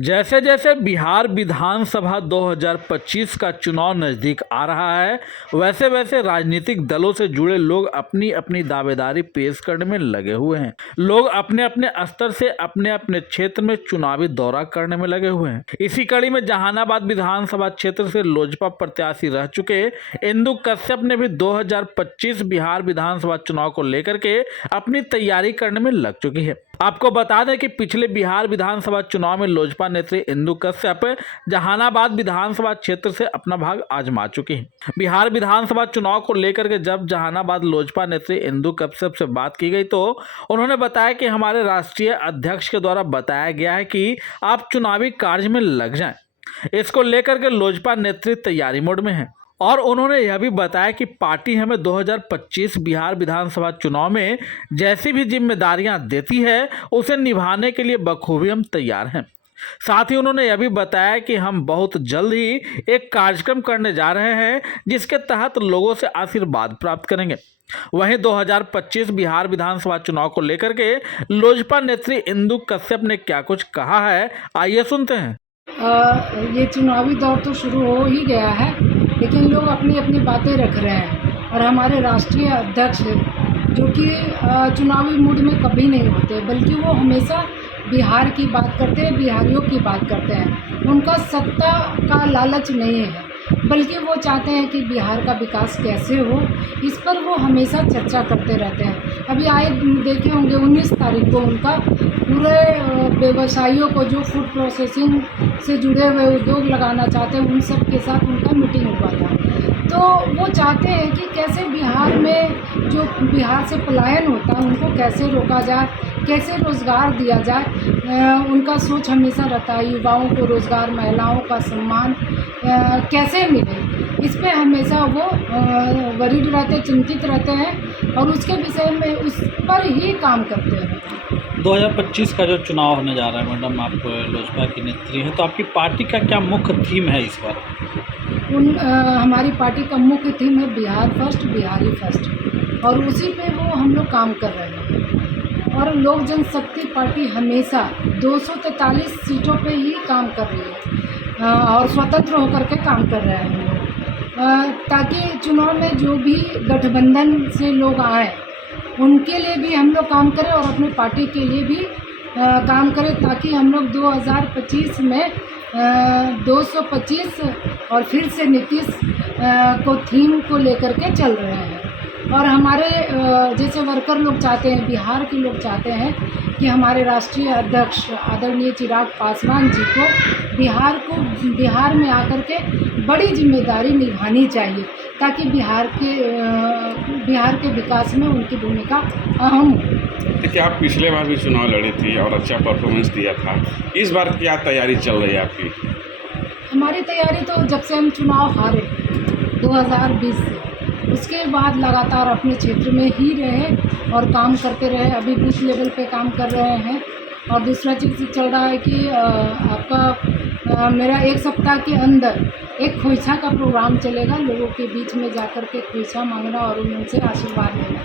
जैसे जैसे बिहार विधानसभा 2025 का चुनाव नजदीक आ रहा है, वैसे वैसे राजनीतिक दलों से जुड़े लोग अपनी अपनी दावेदारी पेश करने में लगे हुए हैं। लोग अपने अपने स्तर से अपने अपने क्षेत्र में चुनावी दौरा करने में लगे हुए हैं। इसी कड़ी में जहानाबाद विधानसभा क्षेत्र से लोजपा प्रत्याशी रह चुके इंदु कश्यप ने भी 2025 बिहार विधानसभा चुनाव को लेकर के अपनी तैयारी करने में लग चुकी है। आपको बता दें कि पिछले बिहार विधानसभा चुनाव में लोजपा नेत्री इंदु कश्यप जहानाबाद विधानसभा क्षेत्र से अपना भाग आजमा चुकी हैं। बिहार विधानसभा चुनाव को लेकर के जब जहानाबाद लोजपा नेत्री इंदु कश्यप से बात की गई तो उन्होंने बताया कि हमारे राष्ट्रीय अध्यक्ष के द्वारा बताया गया है कि आप चुनावी कार्य में लग जाएं। इसको लेकर के लोजपा नेत्री तैयारी मोड में है और उन्होंने यह भी बताया कि पार्टी हमें 2025 बिहार विधानसभा चुनाव में जैसी भी जिम्मेदारियां देती है उसे निभाने के लिए बखूबी हम तैयार हैं। साथ ही उन्होंने यह भी बताया कि हम बहुत जल्द ही एक कार्यक्रम करने जा रहे हैं जिसके तहत लोगों से आशीर्वाद प्राप्त करेंगे। वहीं 2025 बिहार विधानसभा चुनाव को लेकर के लोजपा नेत्री इंदु कश्यप ने क्या कुछ कहा है, आइए सुनते हैं। ये चुनावी दौर तो शुरू हो ही गया है, लेकिन लोग अपनी अपनी बातें रख रहे हैं और हमारे राष्ट्रीय अध्यक्ष जो कि चुनावी मूड में कभी नहीं होते, बल्कि वो हमेशा बिहार की बात करते हैं, बिहारियों की बात करते हैं। उनका सत्ता का लालच नहीं है, बल्कि वो चाहते हैं कि बिहार का विकास कैसे हो, इस पर वो हमेशा चर्चा करते रहते हैं। अभी आए देखे होंगे 19 तारीख को उनका पूरे व्यवसायियों को जो फूड प्रोसेसिंग से जुड़े हुए उद्योग लगाना चाहते हैं उन सब के साथ उनका मीटिंग हुआ था। तो वो चाहते हैं कि कैसे बिहार में जो बिहार से पलायन होता है उनको कैसे रोका जाए, कैसे रोज़गार दिया जाए। उनका सोच हमेशा रहता है युवाओं को रोज़गार, महिलाओं का सम्मान कैसे मिले, इस पे हमेशा वो वरीड रहते, चिंतित रहते हैं और उसके विषय में उस पर ही काम करते हैं। 2025 का जो चुनाव होने जा रहा है मैडम, आप लोजपा की नेत्री हैं, तो आपकी पार्टी का क्या मुख्य थीम है इस बार? हमारी पार्टी का मुख्य थीम है बिहार फर्स्ट, बिहारी फर्स्ट, और उसी पे वो हम लोग काम कर रहे हैं। और लोक जनशक्ति पार्टी हमेशा 243 सीटों पे ही काम कर रही है और स्वतंत्र होकर के काम कर रहे हैं हम लोग, ताकि चुनाव में जो भी गठबंधन से लोग आए उनके लिए भी हम लोग काम करें और अपनी पार्टी के लिए भी काम करें, ताकि हम लोग 2025 में 225 और फिर से नीतीश को थीम को लेकर के चल रहे हैं। और हमारे जैसे वर्कर लोग चाहते हैं, बिहार के लोग चाहते हैं कि हमारे राष्ट्रीय अध्यक्ष आदरणीय चिराग पासवान जी को बिहार में आकर के बड़ी जिम्मेदारी निभानी चाहिए, ताकि बिहार के विकास में उनकी भूमिका अहम हो। देखिए, आप पिछले बार भी चुनाव लड़ी थी और अच्छा परफॉर्मेंस दिया था, इस बार क्या तैयारी चल रही है आपकी? हमारी तैयारी तो जब से हम चुनाव हारे 2020 से, उसके बाद लगातार अपने क्षेत्र में ही रहे और काम करते रहे। अभी बूथ लेवल पे काम कर रहे हैं। और दूसरा चीज़ चल रहा है कि आपका मेरा 1 सप्ताह के अंदर एक खोइछा का प्रोग्राम चलेगा, लोगों के बीच में जाकर के खोइछा मांगना और उनसे आशीर्वाद लेना।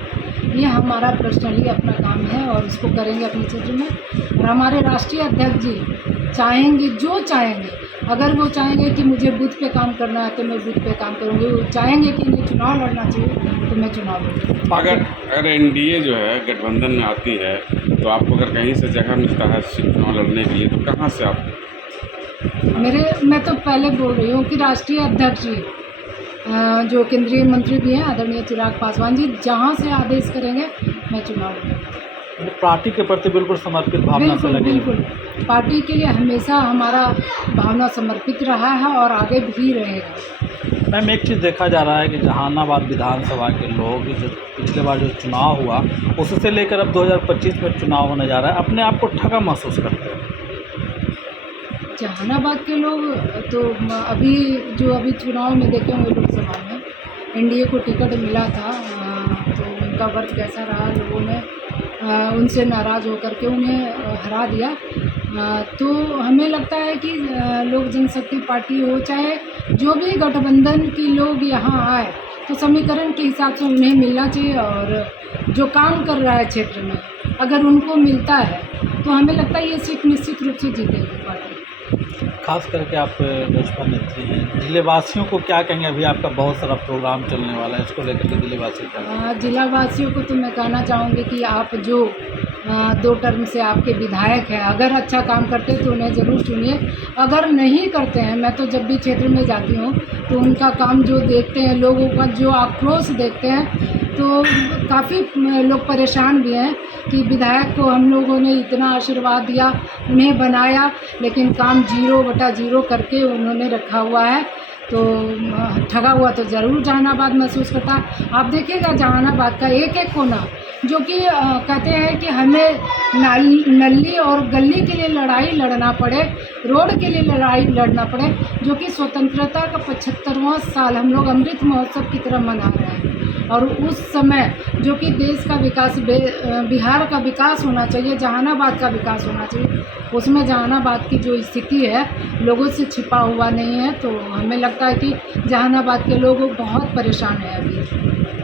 ये हमारा पर्सनली अपना काम है और इसको करेंगे अपने क्षेत्र में। और हमारे राष्ट्रीय अध्यक्ष जी चाहेंगे, जो चाहेंगे, अगर वो चाहेंगे कि मुझे बूथ पे काम करना है तो मैं बूथ पे काम करूँगी, वो चाहेंगे कि इन्हें चुनाव लड़ना चाहिए तो मैं चुनाव लड़ूँगी। अगर एनडीए जो है गठबंधन में आती है तो आपको अगर कहीं से जगह मिलता है चुनाव लड़ने के लिए, तो कहाँ से आप? मैं तो पहले बोल रही हूँ कि राष्ट्रीय अध्यक्ष जी जो केंद्रीय मंत्री भी हैं आदरणीय चिराग पासवान जी, जहाँ से आदेश करेंगे मैं चुनाव लड़ूँगी। पार्टी के प्रति बिल्कुल समर्पित भावना से लगे। बिल्कुल, पार्टी के लिए हमेशा हमारा भावना समर्पित रहा है और आगे भी रहेगा। मैम, एक चीज़ देखा जा रहा है कि जहानाबाद विधानसभा के लोग जो पिछले बार जो चुनाव हुआ उससे लेकर अब 2025 में चुनाव होने जा रहा है, अपने आप को ठगा महसूस करते हैं। जहानाबाद के लोग तो अभी चुनाव में देखे होंगे, लोकसभा में एनडीए को टिकट मिला था, तो उनका वर्क कैसा रहा, लोगों ने उनसे नाराज़ होकर के उन्हें हरा दिया। तो हमें लगता है कि लोक जनशक्ति पार्टी हो, चाहे जो भी गठबंधन के लोग यहाँ आए, तो समीकरण के हिसाब से उन्हें मिलना चाहिए। और जो काम कर रहा है क्षेत्र में, अगर उनको मिलता है तो हमें लगता है ये सीट निश्चित रूप से जीतेगी पार्टी। खास करके आप लोजपा नेत्री हैं, जिले वासियों को क्या कहेंगे? अभी आपका बहुत सारा प्रोग्राम चलने वाला है, इसको लेकर के जिले वासी क्या कहेंगे? जिला वासियों को तो मैं कहना चाहूँगी कि आप जो 2 टर्म से आपके विधायक हैं, अगर अच्छा काम करते हैं तो उन्हें ज़रूर चुनिए। अगर नहीं करते हैं, मैं तो जब भी क्षेत्र में जाती हूँ तो उनका काम जो देखते हैं, लोगों का जो आक्रोश देखते हैं, तो काफ़ी लोग परेशान भी हैं कि विधायक को हम लोगों ने इतना आशीर्वाद दिया, उन्हें बनाया, लेकिन काम 0/0 करके उन्होंने रखा हुआ है। तो ठगा हुआ तो ज़रूर जहानाबाद महसूस करता। आप देखिएगा जहानाबाद का एक-एक कोना जो कि कहते हैं कि हमें नल्ली और गली के लिए लड़ाई लड़ना पड़े, रोड के लिए लड़ाई लड़ना पड़े, जो कि स्वतंत्रता का 75वां साल हम लोग अमृत महोत्सव की तरह मना रहे हैं। और उस समय जो कि देश का विकास, बिहार का विकास होना चाहिए, जहानाबाद का विकास होना चाहिए, उसमें जहानाबाद की जो स्थिति है लोगों से छिपा हुआ नहीं है। तो हमें लगता है कि जहानाबाद के लोग बहुत परेशान हैं अभी।